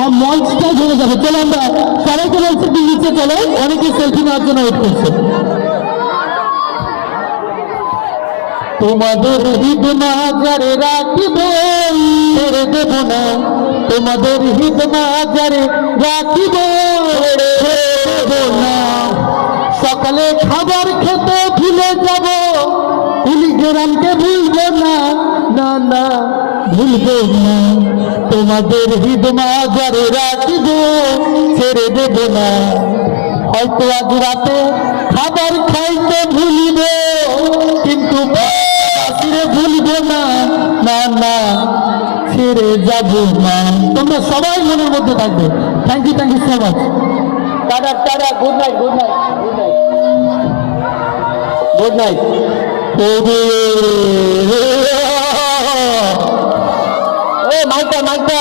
আর মঞ্চটা ঝরে যাবে। চলো আমরা সবাইকে বলছি নিচে চলো, অনেকে সেলফি নেওয়ার জন্য ওয়েট করছে। তোমাদের হিত মাজারে রাখিবে ছেড়ে দেব না, তোমাদের হিত মাজারে রাখিবে ছেড়ে দেব না। সকালে খাবার খেতে ভুলে যাব, কুলিগ্রামকে ভুলবো না, না না ভুলবো না। তোমাদের হিত মাজারে রাখিব ছেড়ে দেব না। হয়তো আজ রাতে খাবার খাইতে ভুলিব, কিন্তু ভুলবো না, না না ছেড়ে যাব না। তোমরা সবাই মনের মধ্যে থাকবে। Thank you so much. Ta-ta ta-ta, good night good night good night good night. ও মাইকা মাইকা